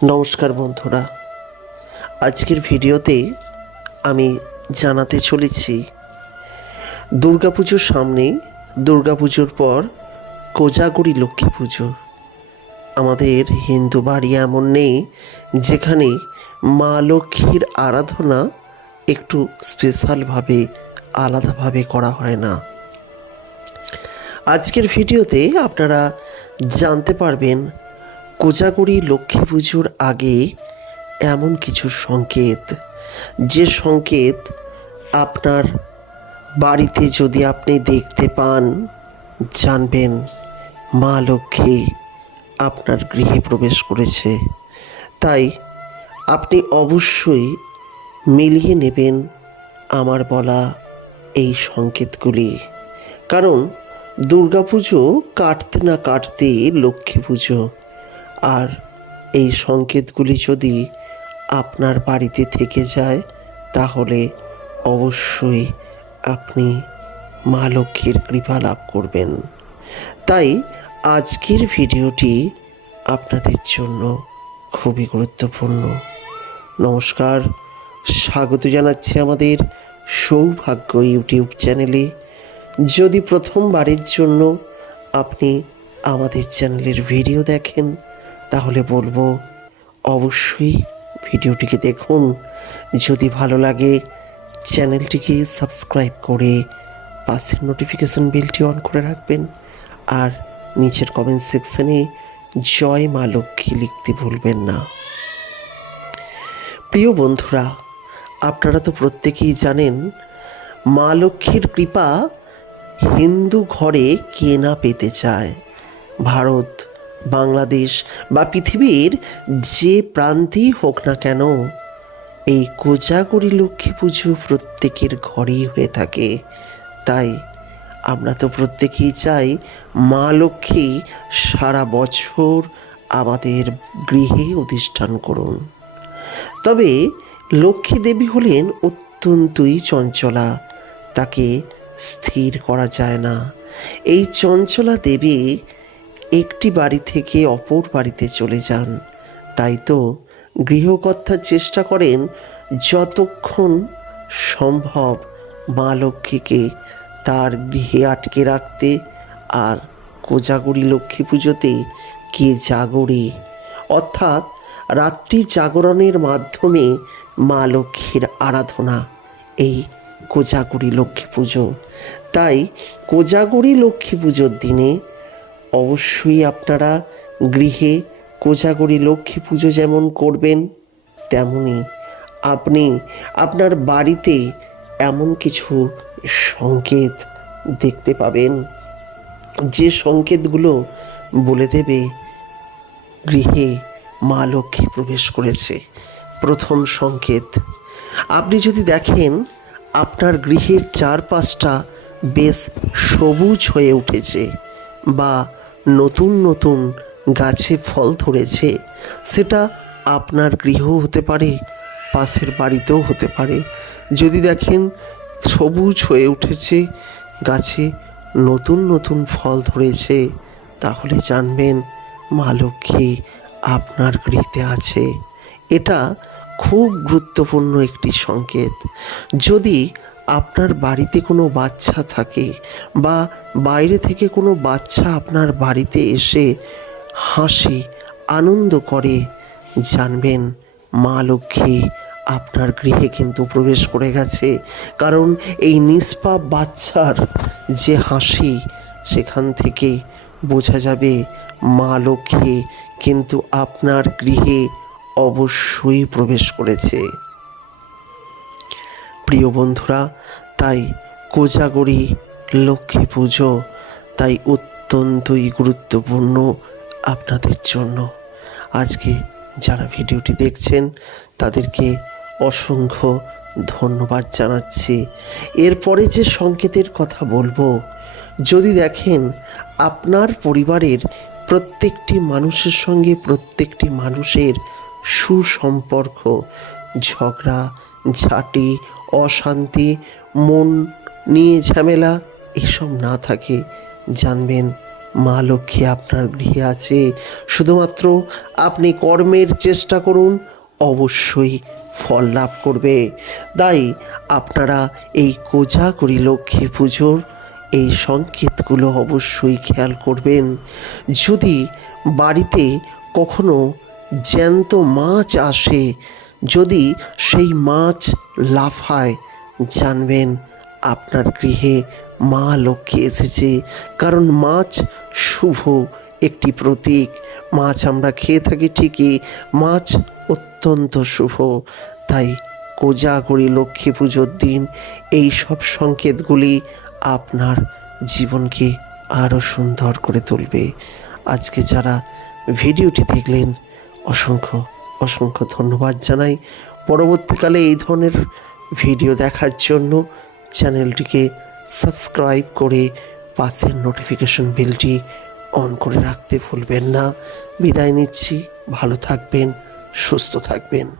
নমস্কার বন্ধুরা। আজকের ভিডিওতে আমি জানাতে চলেছি, দুর্গাপুজোর সামনে দুর্গাপুজোর পর কোজাগরি লক্ষ্মী পুজো। আমাদের হিন্দু বাড়ি এমন নেই যেখানে মা লক্ষ্মীর আরাধনা একটু স্পেশালভাবে, আলাদাভাবে করা হয় না। আজকের ভিডিওতে আপনারা জানতে পারবেন কোজাগরি লক্ষ্মী পুজোর আগে এমন কিছু সংকেত। যে সংকেত আপনার বাড়িতে যদি আপনি দেখতে পান, জানবেন মা লক্ষ্মী আপনার গৃহে প্রবেশ করেছে। তাই আপনি অবশ্যই মিলিয়ে নেবেন আমার বলা এই সংকেতগুলি। কারণ দুর্গাপুজো কাটতে না কাটতে লক্ষ্মী পুজো আর এই সংকেতগুলি যদি আপনার বাড়িতে থেকে যায়, তাহলে অবশ্যই আপনি মা লক্ষ্মীর কৃপা লাভ করবেন। তাই আজকের ভিডিওটি আপনাদের জন্য খুবই গুরুত্বপূর্ণ। নমস্কার, স্বাগত জানাচ্ছি আমাদের সৌভাগ্য ইউটিউব চ্যানেলে। যদি প্রথমবারের জন্য আপনি আমাদের চ্যানেলের ভিডিও দেখেন তাহলে বলব, অবশ্যই ভিডিওটিকে দেখুন। যদি ভালো লাগে, চ্যানেলটিকে সাবস্ক্রাইব করে পাশের নোটিফিকেশন বেলটি অন করে রাখবেন। আর নিচের কমেন্ট সেকশনে জয় মা লক্ষ্মী লিখতে ভুলবেন না। প্রিয় বন্ধুরা, আপনারা তো প্রত্যেকেই জানেন, মা লক্ষ্মীর কৃপা হিন্দু ঘরে কে না পেতে চায়? ভারত বাংলাদেশ বা পৃথিবীর যে প্রান্তেই হোক না কেন, এই কোজাগরি লক্ষ্মী পুজো প্রত্যেকের ঘরেই হয়ে থাকে। তাই আমরা তো প্রত্যেকেই চাই মা লক্ষ্মী সারা বছর আমাদের গৃহে অধিষ্ঠান করুন। তবে লক্ষ্মী দেবী হলেন অত্যন্তই চঞ্চলা। তাকে স্থির করা যায় না। এই চঞ্চলা দেবী একটি বাড়ি থেকে অপর বাড়িতে চলে যান। তাই তো গৃহকর্তার চেষ্টা করেন যতক্ষণ সম্ভব মা লক্ষ্মীকে তার গৃহে আটকে রাখতে আর কোজাগরি লক্ষ্মী পুজোতে কে জাগরে। অর্থাৎ রাত্রি জাগরণের মাধ্যমে মা লক্ষ্মীর আরাধনা, এই কোজাগরি লক্ষ্মী পুজো। তাই কোজাগরি লক্ষ্মী পুজোর দিনে অবশ্যই আপনারা গৃহে কোজাগরি লক্ষ্মী পুজো যেমন করবেন, তেমনি আপনি আপনার বাড়িতে এমন কিছু সংকেত দেখতে পাবেন। যে সংকেতগুলো বলে দেবে, গৃহে মা লক্ষ্মী প্রবেশ করেছে। প্রথম সংকেত, আপনি যদি দেখেন আপনার গৃহের চারপাশটা বেশ সবুজ হয়ে উঠেছে বা নতুন নতুন গাছে ফল ধরেছে। সেটা আপনার গৃহ হতে পারে, পাশের বাড়িতেও হতে পারে। যদি দেখেন সবুজ হয়ে উঠেছে, গাছে নতুন নতুন ফল ধরেছে, তাহলে জানবেন মা লক্ষ্মী আপনার গৃহতে আছে। এটা খুব গুরুত্বপূর্ণ একটি সংকেত। যদি আপনার বাড়িতে কোনো বাচ্চা থাকে বা বাইরে থেকে কোনো বাচ্চা আপনার বাড়িতে এসে হাসি, আনন্দ করে, জানবেন মা লক্ষ্মী আপনার গৃহে কিন্তু প্রবেশ করে গেছে। কারণ এই নিষ্পাপ বাচ্চার যে হাসি, সেখান থেকে বোঝা যাবে মা লক্ষ্মী কিন্তু আপনার গৃহে অবশ্যই প্রবেশ করেছে। প্রিয় বন্ধুরা, তাই কোজাগরি লক্ষ্মী পুজো তাই অত্যন্তই গুরুত্বপূর্ণ আপনাদের জন্য। আজকে যারা ভিডিওটি দেখছেন, তাদেরকে অসংখ্য ধন্যবাদ জানাচ্ছি। এরপরে যে সংকেতের কথা বলব, যদি দেখেন আপনার পরিবারের প্রত্যেকটি মানুষের সঙ্গে প্রত্যেকটি মানুষের সুসম্পর্ক, ঝগড়া, ঝাঁটি অশান্তি, মন নিয়ে ঝামেলা, এসব না থাকে। জানবেন, মা লক্ষ্মী আপনার গৃহে আছে। শুধুমাত্র আপনি কর্মের চেষ্টা করুন, অবশ্যই ফল লাভ করবে। তাই আপনারা এই কোজাগরি লক্ষ্মী পুজোর এই সংকেতগুলো অবশ্যই খেয়াল করবেন। যদি বাড়িতে কখনো জ্যান্ত মাছ আসে যদি সেই মাছ লাফায়, জানবেন আপনার গৃহে মা লক্ষ্মী এসেছে। কারণ মাছ শুভ একটি প্রতীক। মাছ আমরা খেয়ে থাকি ঠিকই, মাছ অত্যন্ত শুভ। তাই কোজাগরি লক্ষ্মী পুজোর দিন এই সব সংকেতগুলি আপনার জীবনকে আরও সুন্দর করে তুলবে। আজকে যারা ভিডিওটি দেখলেন, অসংখ্য অসংখ্য ধন্যবাদ জানাই। পরবর্তীকালে এই ধরনের ভিডিও দেখার জন্য চ্যানেলটিকে সাবস্ক্রাইব করে পাশের নোটিফিকেশন বেলটি অন করে রাখতে ভুলবেন না। বিদায় নিচ্ছি। ভালো থাকবেন, সুস্থ থাকবেন।